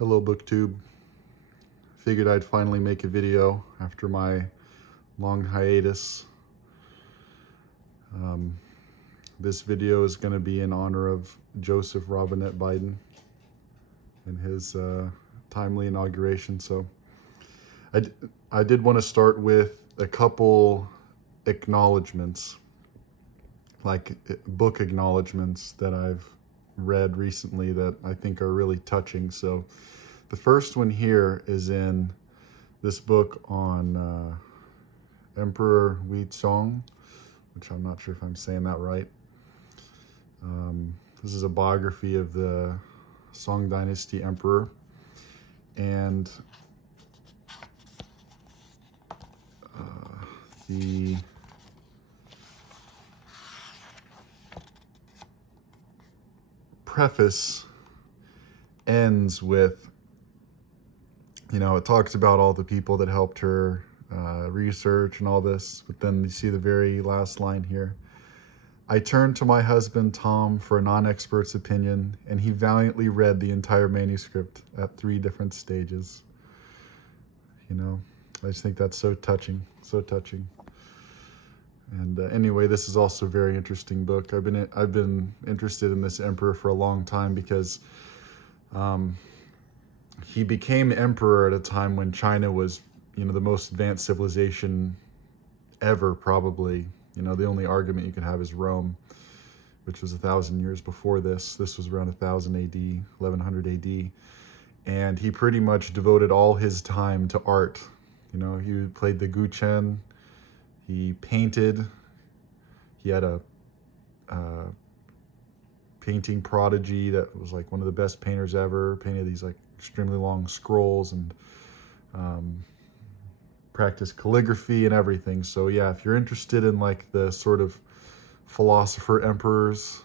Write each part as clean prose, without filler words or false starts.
Hello BookTube. Figured I'd finally make a video after my long hiatus. This video is going to be in honor of Joseph Robinette Biden and his timely inauguration. So I did want to start with a couple acknowledgements, like book acknowledgements that I've read recently that I think are really touching. So the first one here is in this book on Emperor Huizong, which I'm not sure if I'm saying that right. This is a biography of the Song Dynasty emperor, and the preface ends with, it talks about all the people that helped her research and all this, but then you see the very last line here. I turned to my husband, Tom, for a non-expert's opinion, and he valiantly read the entire manuscript at 3 different stages. I just think that's so touching, so touching. And anyway, this is also a very interesting book. I've been interested in this emperor for a long time because he became emperor at a time when China was, the most advanced civilization ever, probably. The only argument you could have is Rome, which was 1,000 years before this. This was around 1000 AD, 1100 AD. And he pretty much devoted all his time to art. He played the guchen, he painted, he had a painting prodigy that was like one of the best painters ever, painted these like extremely long scrolls, and practiced calligraphy and everything. So yeah, if you're interested in like the sort of philosopher emperors,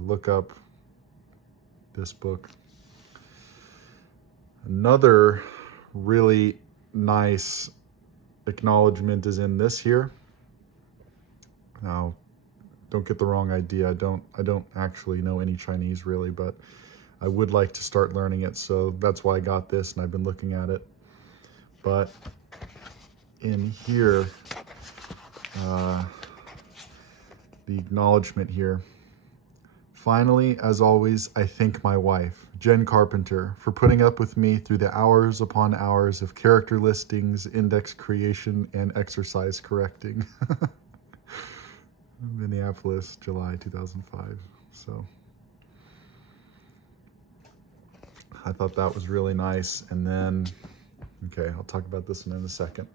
look up this book. Another really nice acknowledgement is in this here. Now, don't get the wrong idea. I don't actually know any Chinese really, but I would like to start learning it. So that's why I got this, and I've been looking at it. But in here, the acknowledgement here. Finally, as always, I thank my wife, Jen Carpenter, for putting up with me through the hours upon hours of character listings, index creation, and exercise correcting. Minneapolis, July 2005. So I thought that was really nice. And then, okay, I'll talk about this one in a second.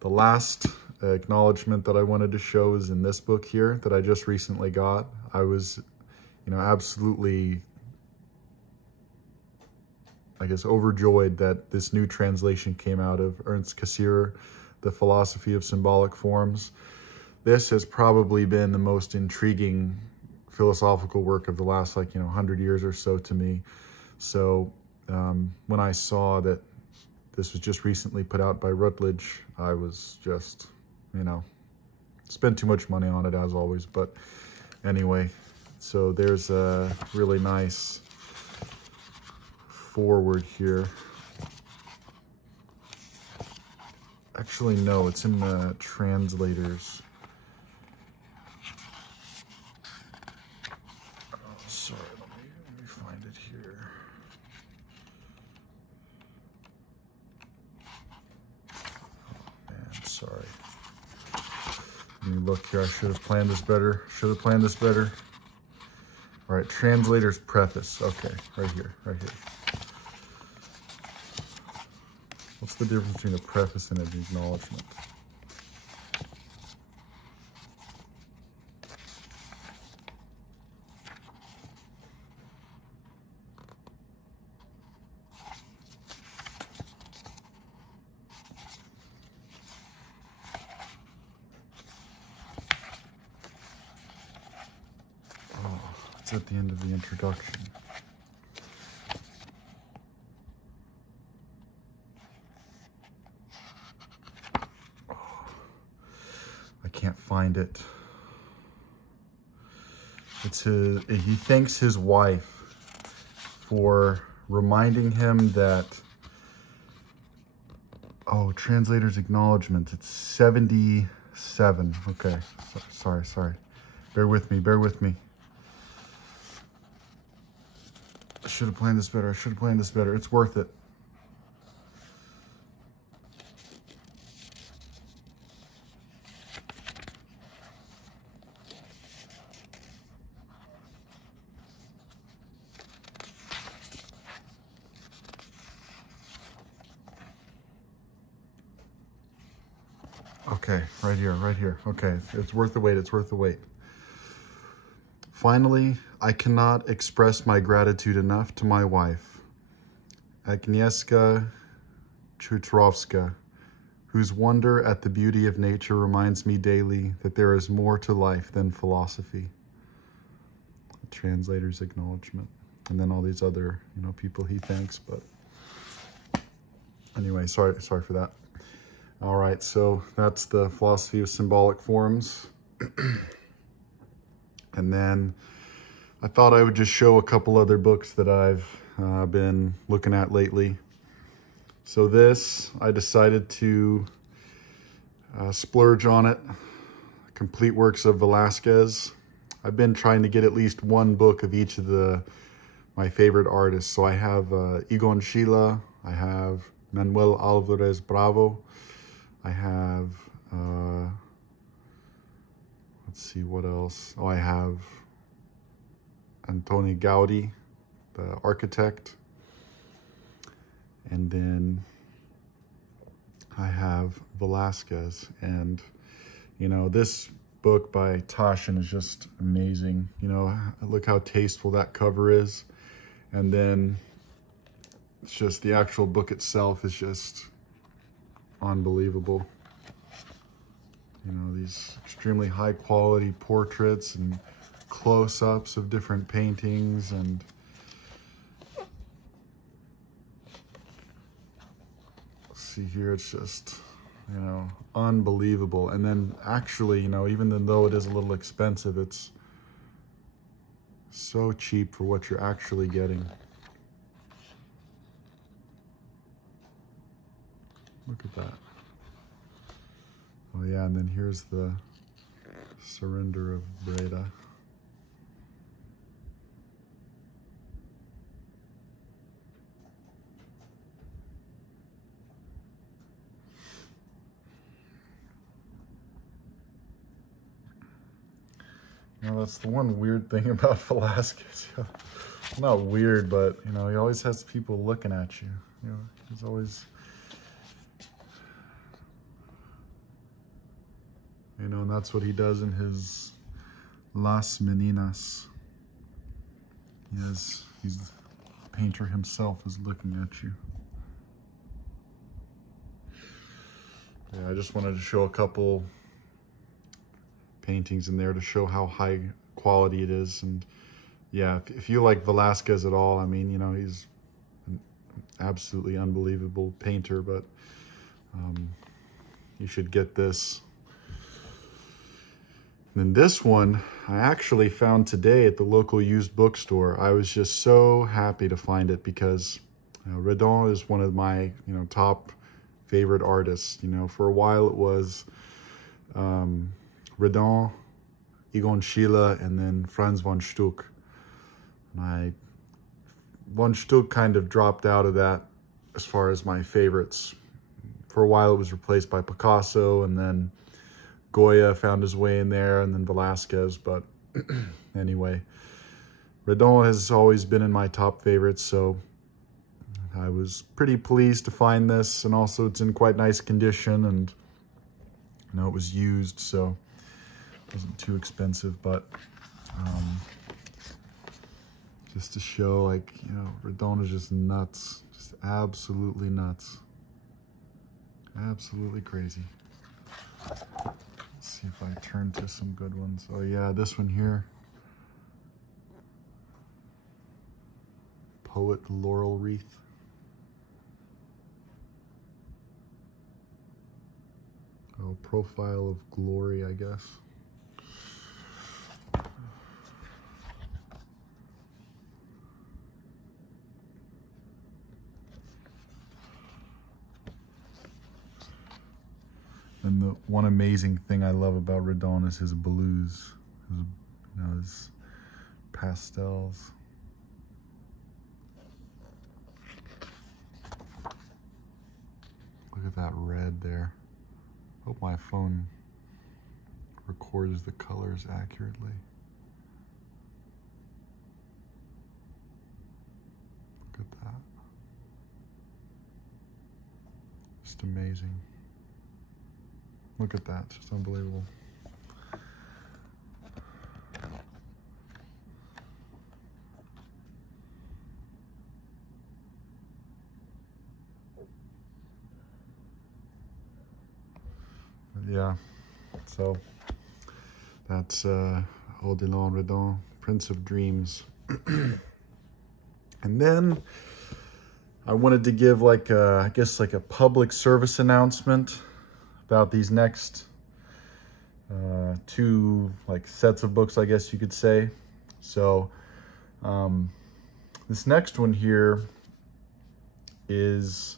The last acknowledgement that I wanted to show is in this book here that I just recently got. I was, absolutely, I guess, overjoyed that this new translation came out of Ernst Cassirer, The Philosophy of Symbolic Forms. This has probably been the most intriguing philosophical work of the last, 100 years or so to me. So when I saw that this was just recently put out by Routledge, I was just, spent too much money on it as always. But anyway, so there's a really nice forward here. Actually, no, it's in the translators. Oh, sorry, let me find it here. Sorry. Let me look here. I should have planned this better. All right, translator's preface. Okay, right here. What's the difference between a preface and an acknowledgement? It's at the end of the introduction. I can't find it. He thanks his wife for reminding him that, oh, translator's acknowledgement, it's 77. Okay, sorry. Bear with me. I should have planned this better. It's worth it. Okay, right here. Okay, it's worth the wait. Finally, I cannot express my gratitude enough to my wife, Agnieszka Chutrovska, whose wonder at the beauty of nature reminds me daily that there is more to life than philosophy. The translator's acknowledgement. And then all these other, people he thanks, but anyway, sorry for that. All right, so that's the philosophy of symbolic forms. And then I thought I would just show a couple other books that I've been looking at lately. So this, I decided to splurge on it. Complete works of Velázquez. I've been trying to get at least one book of each of my favorite artists. So I have Egon Schiele, I have Manuel Alvarez Bravo, I have, let's see what else. Oh, I have Antoni Gaudi, the architect. And then I have Velázquez. And, this book by Taschen is just amazing. Look how tasteful that cover is. And then it's just the actual book itself is just unbelievable. These extremely high quality portraits and close-ups of different paintings, and see here, it's just, unbelievable. And then actually, even though it is a little expensive, it's so cheap for what you're actually getting. Look at that. Oh yeah, and then here's the Surrender of Breda. That's the one weird thing about Velázquez. Not weird, but, he always has people looking at you. He's always... and that's what he does in his Las Meninas. He's the painter himself is looking at you. Yeah, I just wanted to show a couple paintings in there to show how high quality it is. And yeah, if you like Velázquez at all, he's an absolutely unbelievable painter, but you should get this. And this one, I actually found today at the local used bookstore. I was just so happy to find it because Redon is one of my, top favorite artists. For a while it was Redon, Egon Schiele, and then Franz von Stuck. Von Stuck kind of dropped out of that as far as my favorites. For a while it was replaced by Picasso, and then Goya found his way in there, and then Velázquez. But anyway, Redon has always been in my top favorites, so I was pretty pleased to find this. And also it's in quite nice condition, and it was used, so it wasn't too expensive. But just to show, Redon is just nuts, just absolutely nuts, absolutely crazy. Let's see if I turn to some good ones. Oh yeah, this one here. Poet Laurel Wreath. Oh, Profile of Glory, I guess. And the one amazing thing I love about Redon is his blues, his pastels. Look at that red there. Hope my phone records the colors accurately. Look at that. Just amazing. Look at that, it's just unbelievable. Yeah, so that's Odilon Redon, Prince of Dreams. And then I wanted to give like a, I guess like a public service announcement about these next two like sets of books, I guess you could say. So this next one here is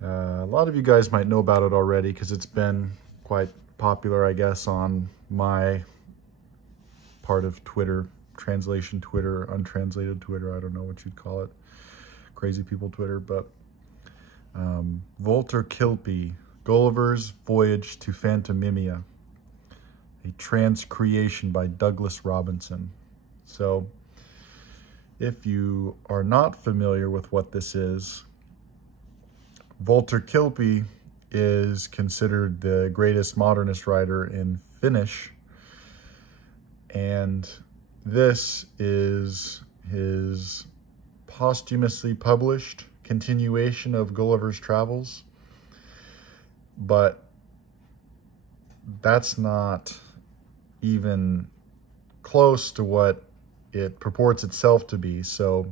a lot of you guys might know about it already because it's been quite popular, I guess, on my part of Twitter, translation Twitter, untranslated Twitter, I don't know what you'd call it, crazy people Twitter, but Walter Kilpi, Gulliver's Voyage to Phantomimia, a Transcreation by Douglas Robinson. So if you are not familiar with what this is, Walter Kilpi is considered the greatest modernist writer in Finnish, and this is his posthumously published continuation of Gulliver's Travels, but that's not even close to what it purports itself to be. So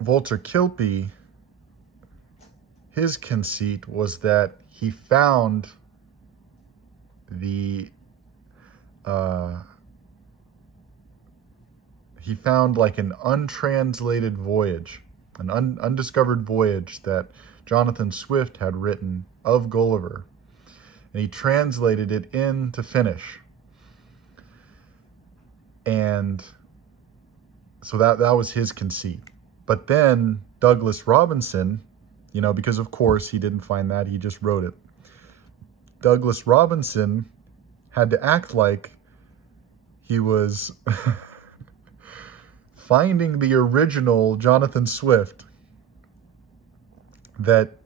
Walter Kilpi, his conceit was that he found like an untranslated voyage, an undiscovered voyage that Jonathan Swift had written of Gulliver, and he translated it into Finnish. And so that was his conceit. But then Douglas Robinson, you know, because of course he didn't find that, he just wrote it. Douglas Robinson had to act like he was finding the original Jonathan Swift that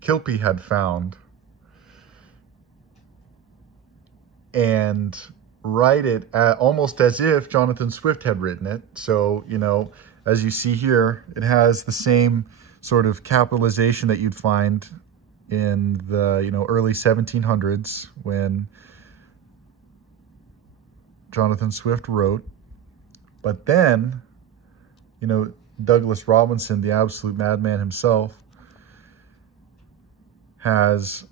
Kilpi had found and write it almost as if Jonathan Swift had written it. So, you know, as you see here, it has the same sort of capitalization that you'd find in the, you know, early 1700s when Jonathan Swift wrote. But then, you know, Douglas Robinson, the absolute madman himself, has,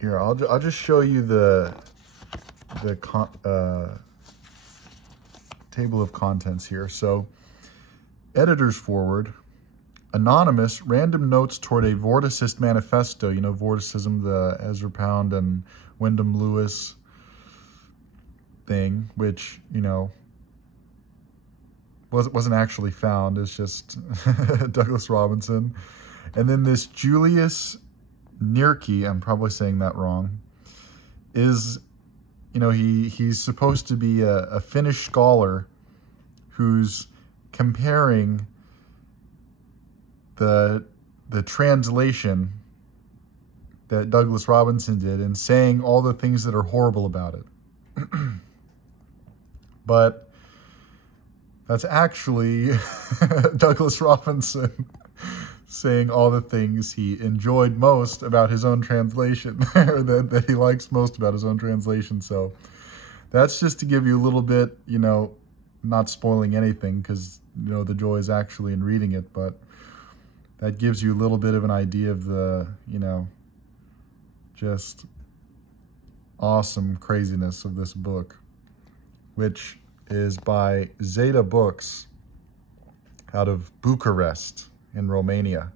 here, I'll just show you the table of contents here. So, editor's forward, anonymous, random notes toward a Vorticist manifesto. You know, Vorticism, the Ezra Pound and Wyndham Lewis thing, which, you know, wasn't actually found. It's just Douglas Robinson. And then this Julius Nierke, I'm probably saying that wrong, is, you know, he's supposed to be a Finnish scholar who's comparing the translation that Douglas Robinson did and saying all the things that are horrible about it. But that's actually Douglas Robinson saying all the things he enjoyed most about his own translation, or that he likes most about his own translation. So that's just to give you a little bit, you know, not spoiling anything, because, you know, the joy is actually in reading it, but that gives you a little bit of an idea of the, you know, just awesome craziness of this book, which is by Zeta Books. out of Bucharest in Romania.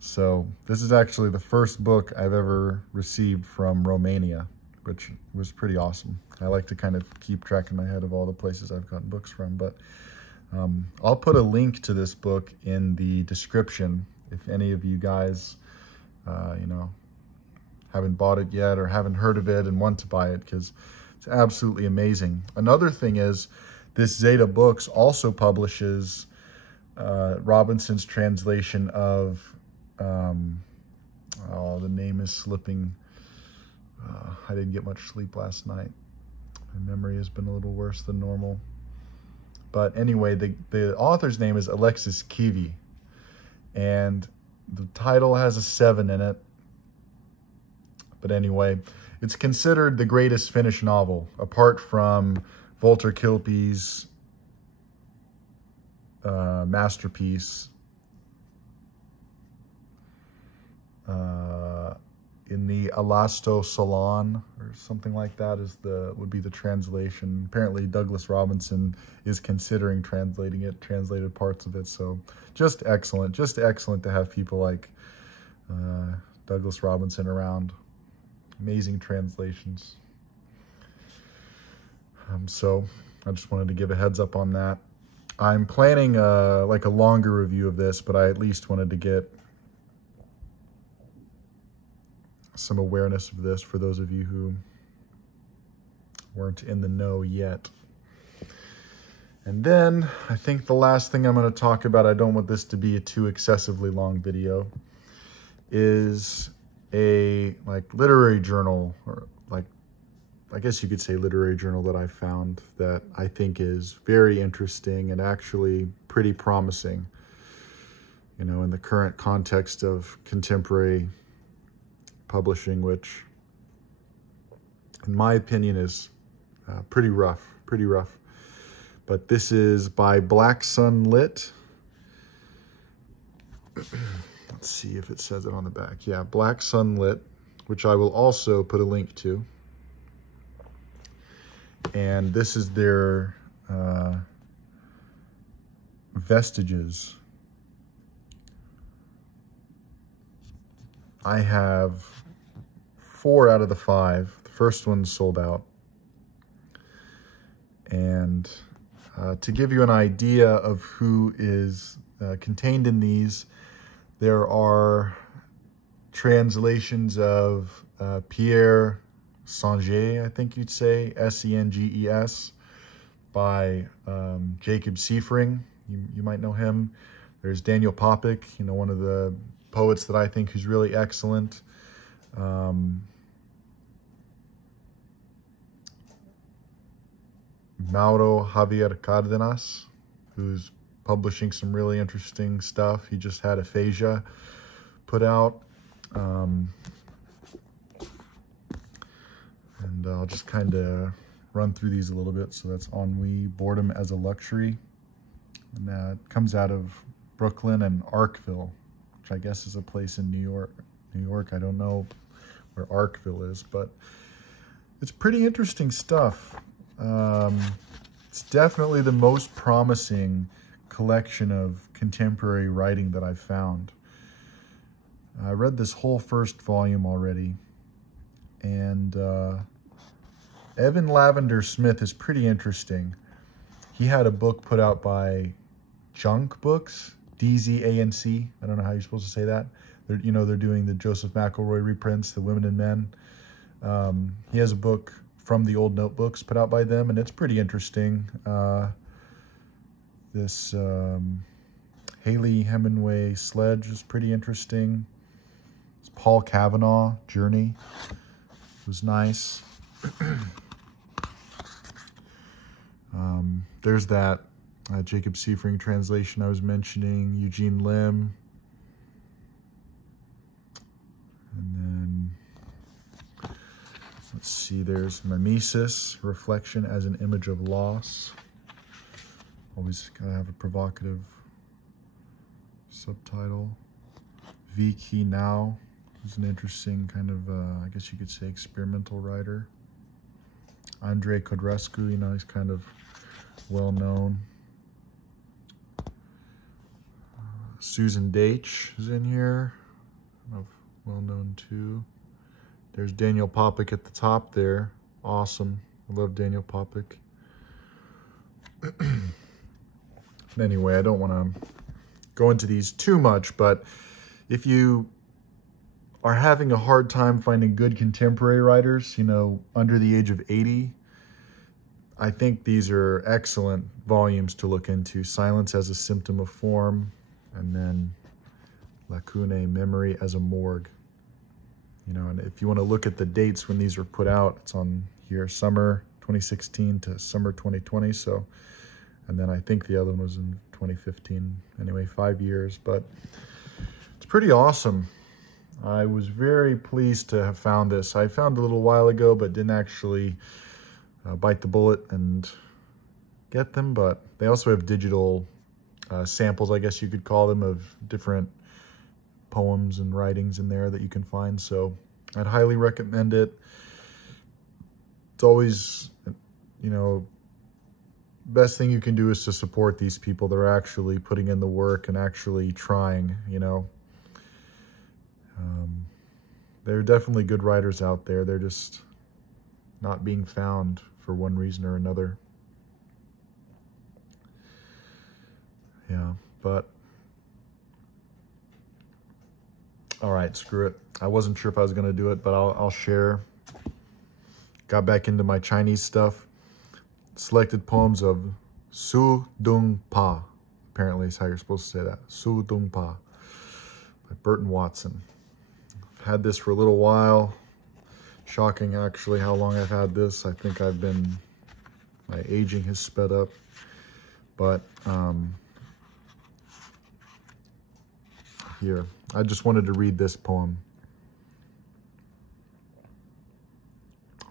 So this is actually the first book I've ever received from Romania, which was pretty awesome. I like to kind of keep track in my head of all the places I've gotten books from, but I'll put a link to this book in the description if any of you guys, you know, haven't bought it yet or haven't heard of it and want to buy it, because it's absolutely amazing. Another thing is, this Zeta Books also publishes Robinson's translation of, oh, the name is slipping. I didn't get much sleep last night. My memory has been a little worse than normal. But anyway, the author's name is Alexis Kivi, and the title has a 7 in it. But anyway, it's considered the greatest Finnish novel, apart from Walter Kilpi's masterpiece, in the Alasto Salon, or something like that would be the translation. Apparently Douglas Robinson is considering translating it, translated parts of it. So just excellent to have people like Douglas Robinson around. Amazing translations. So I just wanted to give a heads up on that. I'm planning like a longer review of this, but I at least wanted to get some awareness of this for those of you who weren't in the know yet. And then I think the last thing I'm going to talk about, I don't want this to be a too excessively long video, is a literary journal, or I guess you could say literary journal, that I found that I think is very interesting and actually pretty promising, you know, in the current context of contemporary publishing, which in my opinion is pretty rough. But this is by Black Sun Lit. Let's see if it says it on the back. Yeah, Black Sun Lit, which I will also put a link to. And this is their Vestiges. I have 4 out of the 5. The first one's sold out. And to give you an idea of who is contained in these, there are translations of Pierre Senges, I think you'd say, Senges, by Jacob Seifring. You might know him. There's Daniel Popik, you know, one of the poets that I think who's really excellent. Mauro Javier Cardenas, who's publishing some really interesting stuff. He just had Aphasia put out. And I'll just kind of run through these a little bit. So that's Ennui, Boredom as a Luxury. And that comes out of Brooklyn and Arkville, which I guess is a place in New York. I don't know where Arkville is, but it's pretty interesting stuff. It's definitely the most promising collection of contemporary writing that I've found. I read this whole first volume already, and Evan Lavender Smith is pretty interesting. He had a book put out by Junk Books, DZANC. I don't know how you're supposed to say that. They're doing the Joseph McElroy reprints, the Women and Men. He has a book from the old notebooks put out by them, and it's pretty interesting. This Haley Hemingway Sledge is pretty interesting. It's Paul Kavanaugh, Journey. It was nice. There's that Jacob Seifring translation I was mentioning, Eugene Lim. And then, let's see, there's Mimesis, Reflection as an Image of Loss. Always gotta have a provocative subtitle. Viki Now is an interesting kind of, I guess you could say, experimental writer. Andrei Codrescu, you know, he's kind of well known. Susan Deitch is in here, well known too. There's Daniel Popick at the top there. Awesome. I love Daniel Popick. Anyway, I don't want to go into these too much, but if you are having a hard time finding good contemporary writers, you know, under the age of 80, I think these are excellent volumes to look into. Silence as a Symptom of Form, and then Lacunae, Memory as a Morgue. You know, and if you want to look at the dates when these were put out, it's on here, summer 2016 to summer 2020. So, and then I think the other one was in 2015. Anyway, 5 years, but it's pretty awesome. I was very pleased to have found this. I found it a little while ago, but didn't actually bite the bullet and get them. But they also have digital samples, I guess you could call them, of different poems and writings in there that you can find. So I'd highly recommend it. It's always, you know, best thing you can do is to support these people that are actually putting in the work and actually trying, you know. There are definitely good writers out there. They're just not being found for one reason or another. Yeah, but all right, screw it. I wasn't sure if I was going to do it, but I'll share. Got back into my Chinese stuff. Selected poems of Su Dung Pa. Apparently is how you're supposed to say that. Su Dung Pa by Burton Watson. I've had this for a little while. Shocking, actually, how long I've had this. I think my aging has sped up. But here, I just wanted to read this poem.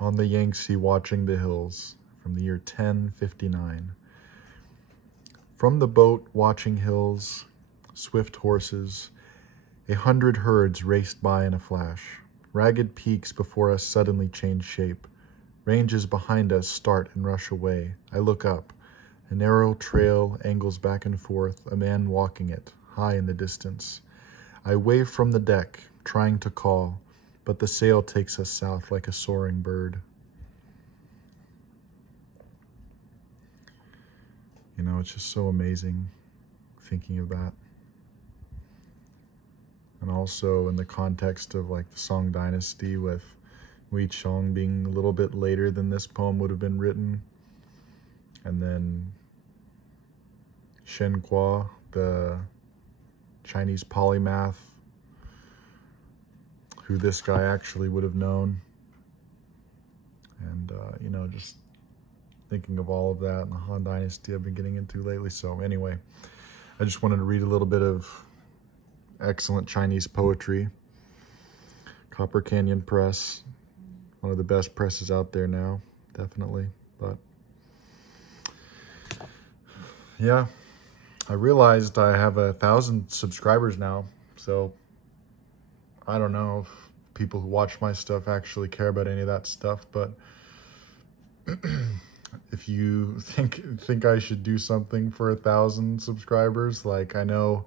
On the Yangtze watching the hills, from the year 1059. From the boat watching hills, swift horses, 100 herds raced by in a flash. Ragged peaks before us suddenly change shape. Ranges behind us start and rush away. I look up. A narrow trail angles back and forth, a man walking it, high in the distance. I wave from the deck, trying to call, but the sail takes us south like a soaring bird. You know, it's just so amazing thinking of that. And also in the context of like the Song Dynasty, with Wei Chong being a little bit later than this poem would have been written. And then Shen Kuo, the Chinese polymath, who this guy actually would have known. And, you know, just thinking of all of that and the Han Dynasty I've been getting into lately. So anyway, I just wanted to read a little bit of excellent Chinese poetry. Copper Canyon Press, one of the best presses out there now, definitely. But yeah, I realized I have 1,000 subscribers now, so I don't know if people who watch my stuff actually care about any of that stuff, but if you think I should do something for 1,000 subscribers, like, I know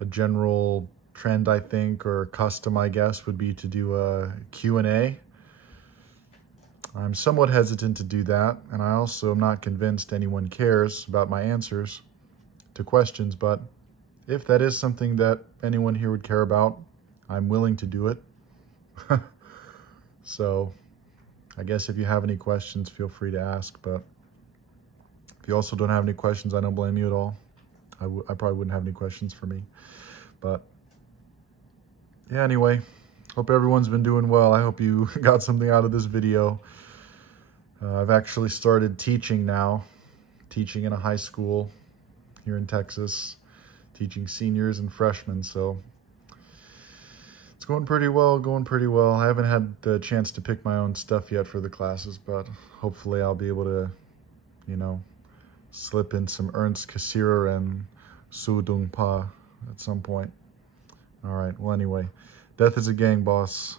a general trend, I think, or custom, I guess, would be to do a Q&A. I'm somewhat hesitant to do that, and I also am not convinced anyone cares about my answers to questions, but if that is something that anyone here would care about, I'm willing to do it. So I guess if you have any questions, feel free to ask, but if you also don't have any questions, I don't blame you at all. I probably wouldn't have any questions for me. But yeah, anyway, hope everyone's been doing well. I hope you got something out of this video. I've actually started teaching now, teaching in a high school here in Texas, teaching seniors and freshmen. So it's going pretty well, I haven't had the chance to pick my own stuff yet for the classes, but hopefully I'll be able to, you know, slip in some Ernst Cassirer and Su Dung Pa at some point. All right, well, anyway, death is a gang, boss.